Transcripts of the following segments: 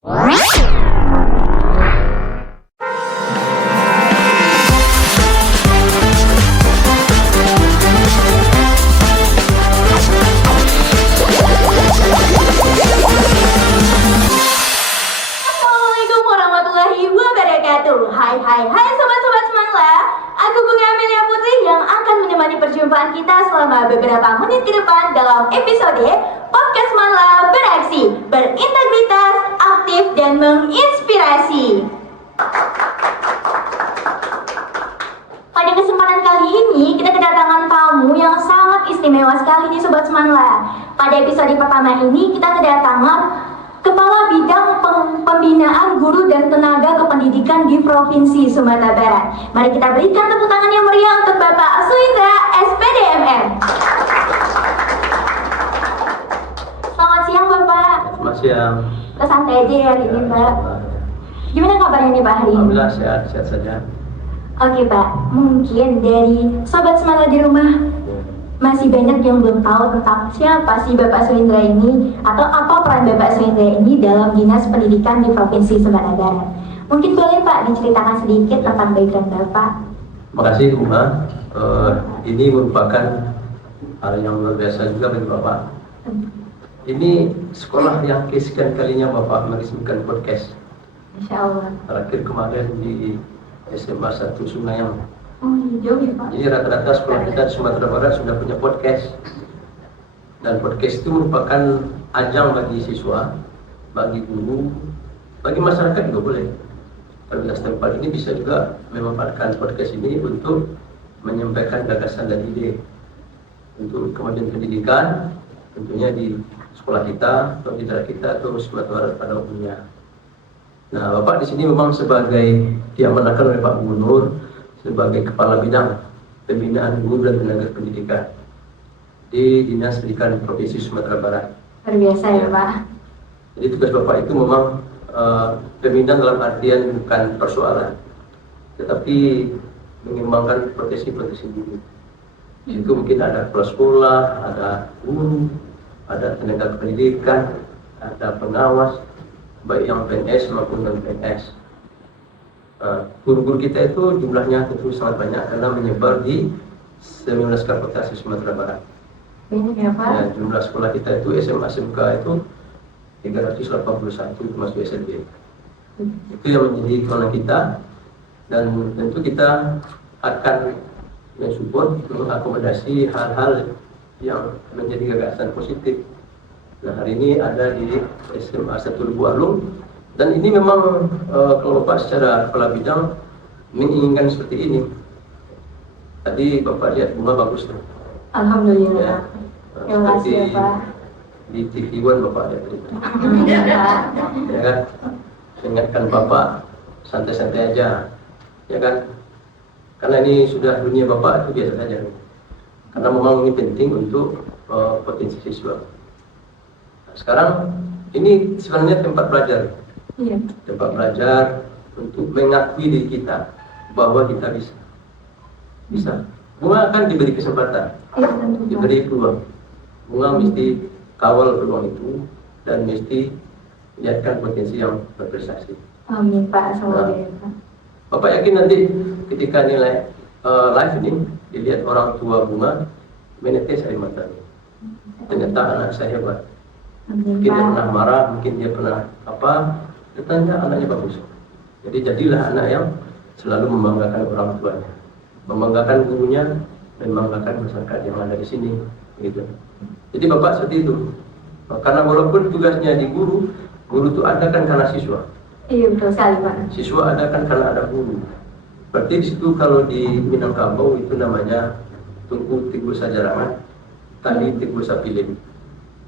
Assalamualaikum warahmatullahi wabarakatuh. Hai sobat-sobat Semanla. Aku Bunga Amelia Putri yang akan menemani perjumpaan kita selama beberapa menit ke depan dalam episode Podcast Semanla Beraksi, Berintegritas, Aktif, dan Menginspirasi. Pada kesempatan kali ini kita kedatangan tamu yang sangat istimewa sekali nih Sobat Semanla. Pada episode pertama ini kita kedatangan Kepala Bidang Pembinaan Guru dan Tenaga Kependidikan di Provinsi Sumatera Barat. Mari kita berikan tepuk tangan yang meriah untuk Bapak Suindra, SPDMM. Selamat siang Bapak. Selamat siang. Kita santai aja ya hari ini Pak. Gimana kabarnya nih Pak hari ini? Alhamdulillah sehat saja. Oke Pak, mungkin dari Sobat Semanla di rumah masih banyak yang belum tahu tentang siapa sih Bapak Suindra ini atau apa peran Bapak Suindra ini dalam Dinas Pendidikan di Provinsi Sumatera Barat. Mungkin boleh Pak diceritakan sedikit tentang background Bapak. Makasih Bunga. Ini merupakan hal yang luar biasa juga bagi Bapak. Ini sekolah yang kesekian kalinya Bapak meresmikan podcast. Insya Allah. Terakhir kemarin di SMA 1 Sungayang. Oh jauh ya Pak. Jadi rata-rata sekolah kita di Sumatera Barat sudah punya podcast. Dan podcast itu merupakan ajang bagi siswa, bagi guru, bagi masyarakat juga boleh. Kalau di tempat ini bisa juga memanfaatkan podcast ini untuk menyampaikan gagasan dan ide untuk kemajuan pendidikan, tentunya di sekolah kita, atau di daerah kita, atau Sumatera Barat pada umumnya. Nah, Bapak di sini memang sebagai diamanahkan oleh Pak Gubernur sebagai Kepala Bidang Pembinaan Guru dan Tenaga Pendidikan di Dinas Pendidikan Provinsi Sumatera Barat. Luar biasa ya Pak. Jadi tugas Bapak itu memang pembinaan dalam artian bukan persoalan, tetapi mengembangkan potensi-potensi guru. Di situ mungkin ada kepala sekolah, ada guru, ada tenaga pendidikan, ada pengawas, baik yang PNS maupun non PNS. Guru-guru kita itu jumlahnya tentu sangat banyak karena menyebar di 19 kabupaten Sumatera Barat. Banyak ya Pak. Ya, jumlah sekolah kita itu SMA SMK itu 381 termasuk SMP. Itu yang menjadi kewenangan kita, dan tentu kita akan mensupport, mengakomodasi hal-hal yang menjadi gagasan positif. Nah, hari ini ada di SMA 1 Lubu Alung. Dan ini memang kalau Bapak secara kepala bidang menginginkan seperti ini. Tadi Bapak lihat bunga bagus tuh. Alhamdulillah. Ya. Terima kasih ya Pak. Di TV One Bapak lihat tadi. Ya Pak. Ya kan? Ingatkan Bapak santai-santai aja. Ya kan? Karena ini sudah dunia Bapak itu biasa saja. Karena memang ini penting untuk potensi siswa. Nah, sekarang ini sebenarnya tempat belajar. Iya. Tempat belajar untuk mengakui diri kita bahwa kita bisa. Bunga akan diberi kesempatan, Iya tentu Pak. diberi peluang. Bunga mesti kawal peluang itu dan mesti lihatkan potensi yang berprestasi. Amin Pak, semoga ya Pak. Bapak yakin nanti ketika nilai live ini dilihat orang tua Bunga menetes air mata. Ternyata anak saya hebat. Amin Mungkin dia Pak. pernah marah, mungkin dia pernah apa, ternyata anaknya bagus. Jadi jadilah anak yang selalu membanggakan orang tuanya, membanggakan gurunya, membanggakan masyarakat yang ada di sini, gitu. Jadi Bapak seperti itu. Karena walaupun tugasnya di guru itu ada kan karena siswa. Iya betul sekali Pak. Siswa ada kan karena ada guru. Berarti di situ kalau di Minangkabau itu namanya Tungku Tigu Sajarangan, Tali Tigu Sapilin.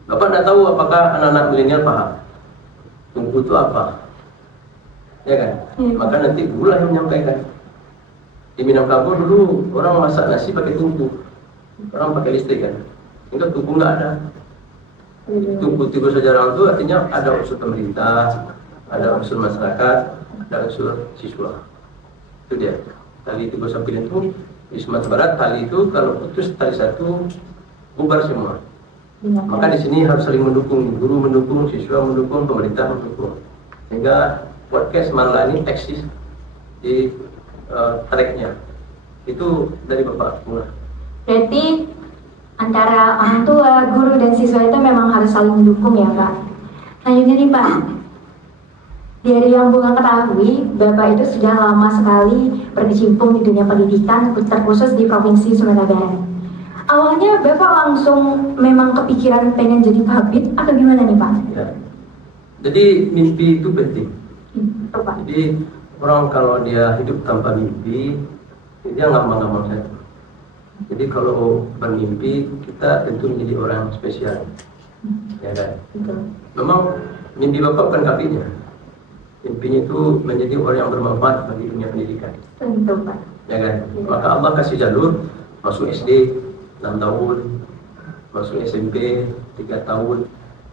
Bapak tidak tahu apakah anak-anak milenial paham tungku itu apa, ya kan? Maka nanti guru lah yang menyampaikan. Di Minangkabau dulu orang masak nasi pakai tungku, orang pakai listrik kan, enggak tungku nggak ada. Tungku Tigu Sajarangan itu artinya ada unsur pemerintah, ada unsur masyarakat, ada unsur siswa. Itu dia. Tali Tigu Sapilin itu di Sumatera Barat, tali itu kalau putus tali satu bubar semua. Maka di sini harus saling mendukung, guru mendukung, siswa mendukung, pemerintah mendukung. Sehingga podcast Manla ini eksis di tracknya. Itu dari Bapak Bunga. Berarti antara orang tua, guru, dan siswa itu memang harus saling mendukung ya Pak. Lanjutnya nih Pak, dari yang Bunga ketahui, Bapak itu sudah lama sekali berkecimpung di dunia pendidikan, terkhusus di Provinsi Sumatera Barat. Awalnya Bapak langsung memang kepikiran pengen jadi kabid atau gimana nih Pak? Ya. Jadi mimpi itu penting. Betul Pak. Jadi orang kalau dia hidup tanpa mimpi, dia ngambang-ngambang saja. Jadi kalau bermimpi, kita tentu menjadi orang spesial. Ya kan? Betul. Memang mimpi Bapak bukan kabinnya. Mimpinya itu menjadi orang yang bermanfaat bagi dunia pendidikan. Tentu Pak. Ya kan? Maka Allah kasih jalur, masuk SD 6 tahun, masuk SMP 3 tahun,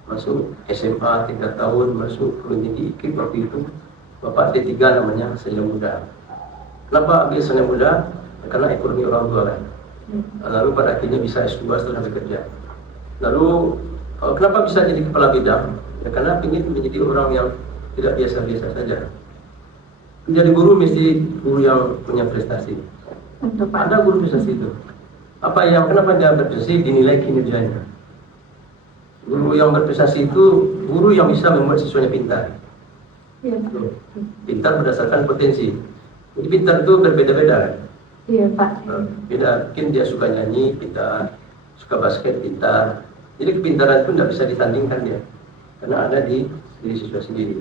masuk SMA 3 tahun, masuk perguruan tinggi IKIP waktu itu. Bapak D3 namanya, Seni Muda. Kenapa ambil Seni Muda? Karena ekonomi orang tua kan. Lalu pada akhirnya bisa S2 setelah bekerja. Lalu kenapa bisa jadi kepala bidang? Ya karena ingin menjadi orang yang tidak biasa-biasa saja. Menjadi guru mesti guru yang punya prestasi. Betul Pak. Ada guru prestasi itu. Kenapa dia berprestasi? Dinilai kinerjanya. Guru yang berprestasi itu guru yang bisa membuat siswanya pintar. Iya Pak. Pintar berdasarkan potensi. Jadi pintar itu berbeda-beda kan? Iya Pak. Beda, mungkin dia suka nyanyi, pintar, suka basket, pintar. Jadi kepintaran itu tidak bisa ditandingkan dia, karena ada di diri siswa sendiri.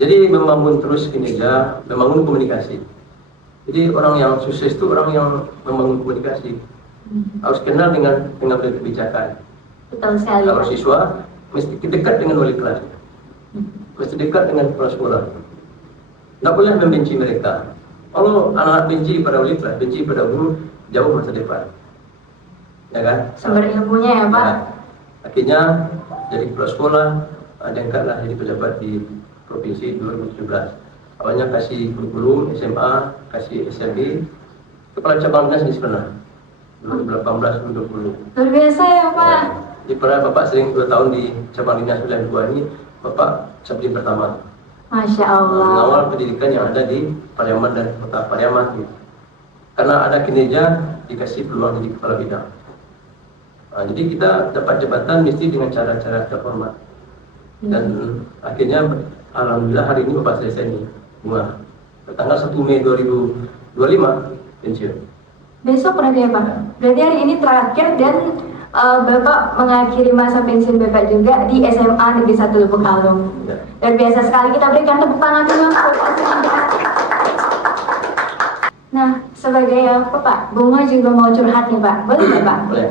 Jadi membangun terus kinerja, membangun komunikasi. Jadi orang yang sukses itu orang yang membangun komunikasi. Harus kenal dengan pengambil kebijakan. Betul sekali Kalau Pak. siswa, mesti dekat dengan wali kelas. Mesti dekat dengan kepala sekolah. Tidak boleh membenci mereka. Kalau anak-anak benci pada wali kelas, benci pada guru, jauh masa depan. Ya kan? Sumber ilmunya ya Pak. Ya. Akhirnya jadi kepala sekolah, diangkatlah jadi pejabat di provinsi 2017. Awalnya kasih kurikulum SMA, kasih SLB, kepala cabang dinas di pernah 2018 2020. Luar biasa ya Pak. Jadi pernah Bapak sering 2 tahun di cabang dinas wilayah 2 ini, Bapak sabdi pertama. Masya Allah. Mengawal pendidikan yang ada di Pariaman dan Kota Pariaman. Gitu. Karena ada kinerja, dikasih peluang jadi kepala bidang. Nah, jadi kita dapat jabatan mesti dengan cara-cara terhormat. Dan akhirnya alhamdulillah hari ini Bapak selesai nih Bunga. Tanggal 1 Mei 2025 pensiun. Besok berarti ya Pak. Berarti hari ini terakhir dan Bapak mengakhiri masa pensiun Bapak juga di SMA Negeri 1 Lubuk Halung. Ya. Luar biasa sekali, kita berikan tepuk tangan dulu untuk Bapak Sunda. Nah, sebagai apa Pak? Bunga juga mau curhat nih Pak. Boleh nggak Pak? Boleh.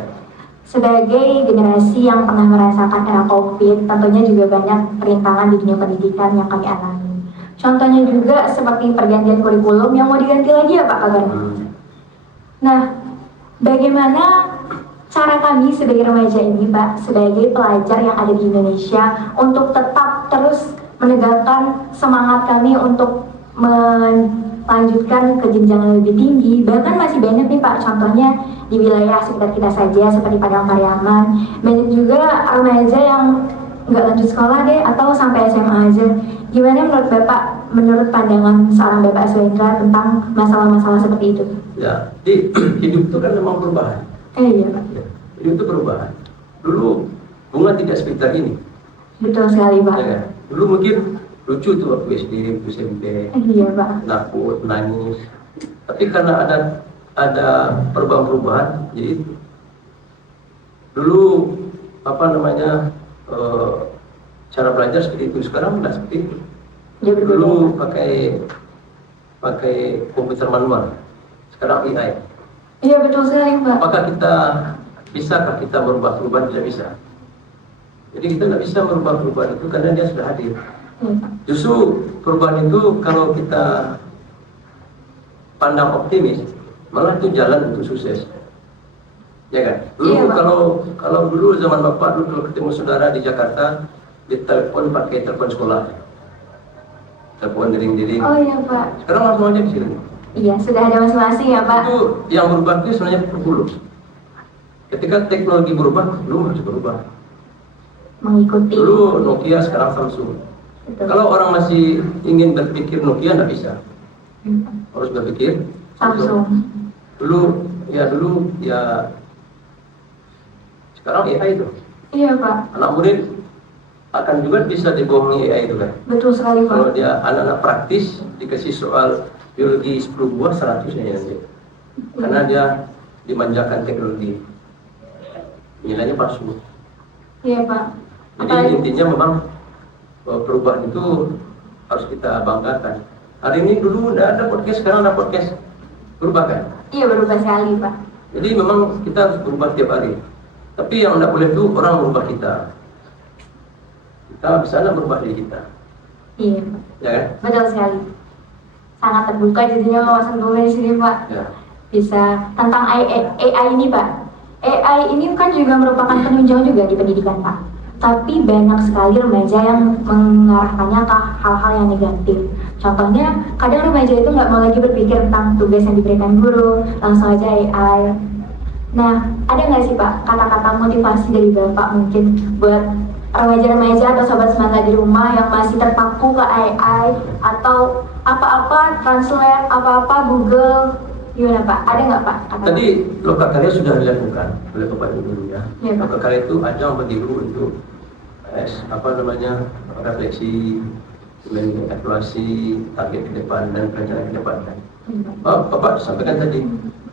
Sebagai generasi yang pernah merasakan era COVID, tentunya juga banyak perintangan di dunia pendidikan yang kami alami. Contohnya juga seperti pergantian kurikulum yang mau diganti lagi ya Pak kabarnya. Nah, bagaimana cara kami sebagai remaja ini Pak, sebagai pelajar yang ada di Indonesia untuk tetap terus menegakkan semangat kami untuk melanjutkan ke jenjang yang lebih tinggi. Bahkan masih banyak nih Pak, contohnya di wilayah sekitar kita saja seperti Padang Pariaman, banyak juga remaja yang nggak lanjut sekolah deh atau sampai SMA aja. Gimana menurut Bapak, menurut pandangan seorang Bapak Aswendra tentang masalah-masalah seperti itu? Ya, di hidup itu kan memang perubahan. Iya Pak. Ya, hidup itu perubahan. Dulu Bunga tidak seperti ini. Betul sekali Pak. Ya kan? Dulu mungkin lucu tuh waktu SD, waktu SMP, Iya Pak. takut, nangis. Tapi karena ada perubahan-perubahan, jadi dulu cara belajar seperti itu, sekarang tidak seperti itu. Ya, betul. Dulu pakai komputer manual, sekarang AI. Iya betul sekali Pak. Apakah bisakah kita merubah perubahan? Tidak bisa. Jadi kita tidak bisa merubah perubahan itu karena dia sudah hadir. Iya, Pak. Justru perubahan itu kalau kita pandang optimis, malah itu jalan untuk sukses. Ya kan? Dulu Iya, Pak. kalau dulu zaman Bapak dulu kalau ketemu saudara di Jakarta, ditelepon pakai telepon sekolah. Telepon dering-dering. Oh iya Pak. Sekarang langsung aja di sini. Iya, sudah ada masing-masing ya Pak. Itu yang berubah itu sebenarnya hulu. Ketika teknologi berubah, belum harus berubah. Mengikuti. Dulu Nokia, sekarang Samsung. Betul. Kalau orang masih ingin berpikir Nokia, nggak bisa. Harus berpikir Samsung. Dulu ya sekarang AI itu. Iya Pak. Anak murid akan juga bisa dibohongi AI itu kan. Betul sekali Pak. Kalau dia anak-anak praktis dikasih soal biologi 10 buah 100 nya nanti. Karena dia dimanjakan teknologi. Nilainya palsu. Iya Pak. Jadi intinya memang perubahan itu harus kita banggakan. Hari ini dulu tidak ada podcast, sekarang ada podcast. Berubah kan? Iya berubah sekali Pak. Jadi memang kita harus berubah tiap hari. Tapi yang tidak boleh itu orang merubah kita. Kita bisa tidak merubah diri kita. Iya Pak. Ya kan? Betul sekali. Sangat terbuka jadinya wawasan gue di sini Pak. Ya. Bisa tentang AI ini Pak. AI ini kan juga merupakan penunjang juga di pendidikan Pak. Tapi banyak sekali remaja yang mengarahkannya ke hal-hal yang negatif. Contohnya, kadang remaja itu nggak mau lagi berpikir tentang tugas yang diberikan guru, langsung aja AI. Nah, ada nggak sih Pak kata-kata motivasi dari Bapak mungkin buat remaja-remaja atau sobat semangat di rumah yang masih terpaku ke AI atau apa-apa translate, apa-apa Google, gimana Pak? Ada nggak Pak? Tadi lokakarya sudah dilakukan oleh Bapak Ibu Guru ya. Iya, Pak. Lokakarya itu ajang bagi guru untuk refleksi, evaluasi target ke depan dan perencanaan ke depan kan. Bapak sampaikan tadi,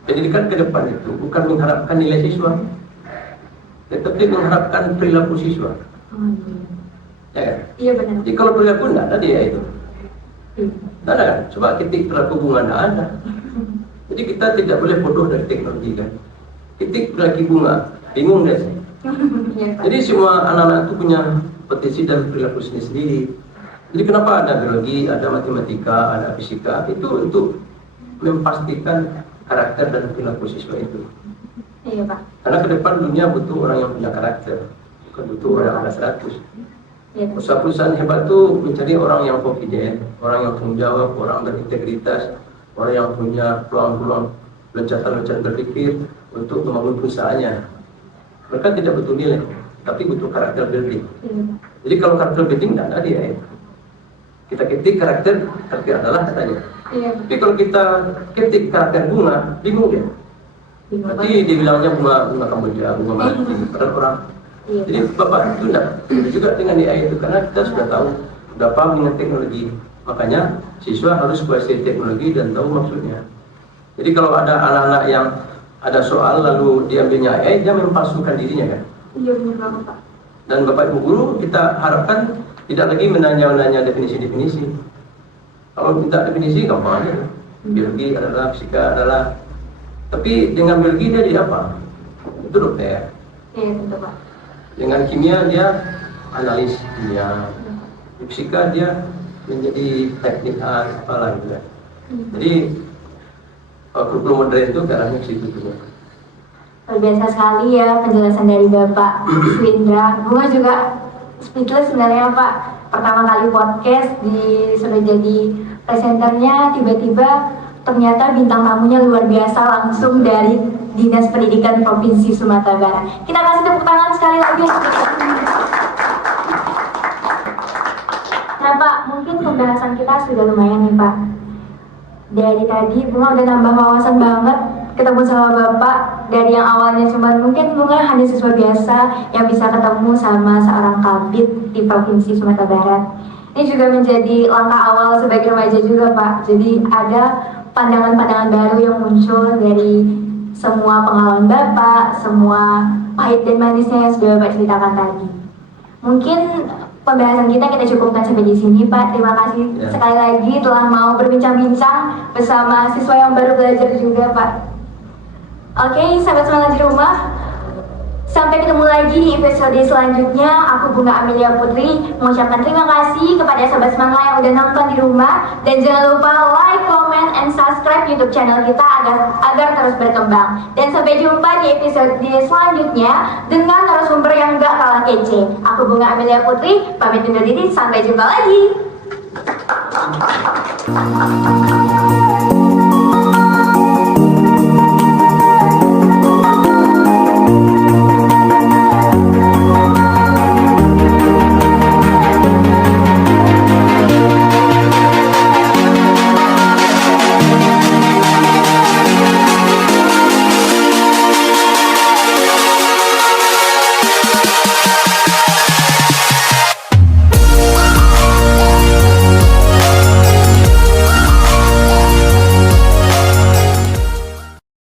pendidikan ke depan itu bukan mengharapkan nilai siswa, tetapi mengharapkan perilaku siswa. Ya kan? Iya benar. Jadi kalau perilaku tidak ada dia itu. Iya. Tidak ada kan? Coba ketik perilaku bunga tidak ada. Jadi kita tidak boleh bodoh dari teknologi kan. Ketik perilaku bunga, bingung deh. Iya, Pak. Jadi semua anak-anak itu punya potensi dan perilaku sendiri. Jadi kenapa ada biologi, ada matematika, ada fisika? Itu untuk memastikan karakter dan perilaku siswa itu. Iya Pak. Karena ke depan dunia butuh orang yang punya karakter, bukan butuh orang yang ada 100. Iya Pak. Perusahaan hebat itu mencari orang yang confident, orang yang tanggung jawab, orang berintegritas, orang yang punya peluang-peluang loncatan-loncatan berpikir untuk membangun perusahaannya. Mereka tidak butuh nilai, tapi butuh karakter building. Iya. Jadi kalau karakter building tidak ada dia ya. Kita ketik karakter adalah katanya. Iya. Tapi kalau kita ketik karakter bunga, bingung dia. Bingung Nanti banget. dibilangnya bunga Kamboja, bunga mati, padahal orang. Iya. Jadi Bapak itu tidak juga dengan AI itu karena kita sudah tahu, sudah paham dengan teknologi. Makanya siswa harus kuasai teknologi dan tahu maksudnya. Jadi kalau ada anak-anak yang ada soal lalu diambilnya AI, dia mempalsukan dirinya kan. Iya benar banget Pak. Dan Bapak Ibu Guru kita harapkan tidak lagi menanya-nanya definisi-definisi. Kalau minta definisi gampang aja. Biologi adalah, fisika adalah. Tapi dengan biologi dia jadi apa? Itu dokter. Iya betul Pak. Dengan kimia dia analis kimia. Di fisika dia menjadi teknik apalah gitu kan. Jadi kurikulum modern itu ke arahnya ke situ juga. Luar biasa sekali ya penjelasan dari Bapak Swindra. Bunga juga speechless sebenarnya Pak. Pertama kali podcast sudah jadi presenternya, tiba-tiba ternyata bintang tamunya luar biasa langsung dari Dinas Pendidikan Provinsi Sumatera Barat. Kita kasih tepuk tangan sekali lagi. Nah Pak, mungkin pembahasan kita sudah lumayan nih Pak. Dari tadi Bunga udah nambah wawasan banget ketemu sama Bapak. Dari yang awalnya cuma mungkin Bunga hanya siswa biasa yang bisa ketemu sama seorang kabid di Provinsi Sumatera Barat. Ini juga menjadi langkah awal sebagai remaja juga Pak. Jadi ada pandangan-pandangan baru yang muncul dari semua pengalaman Bapak, semua pahit dan manisnya yang sudah Bapak ceritakan tadi. Mungkin pembahasan kita cukupkan sampai di sini Pak. Terima kasih sekali lagi telah mau berbincang-bincang bersama siswa yang baru belajar juga Pak. Oke, sahabat semangat di rumah, sampai ketemu lagi di episode selanjutnya. Aku Bunga Amelia Putri mengucapkan terima kasih kepada sahabat semangat yang udah nonton di rumah, dan jangan lupa like, comment, and subscribe YouTube channel kita agar terus berkembang. Dan sampai jumpa di episode selanjutnya dengan narasumber yang gak kalah kece. Aku Bunga Amelia Putri pamit undur diri, sampai jumpa lagi.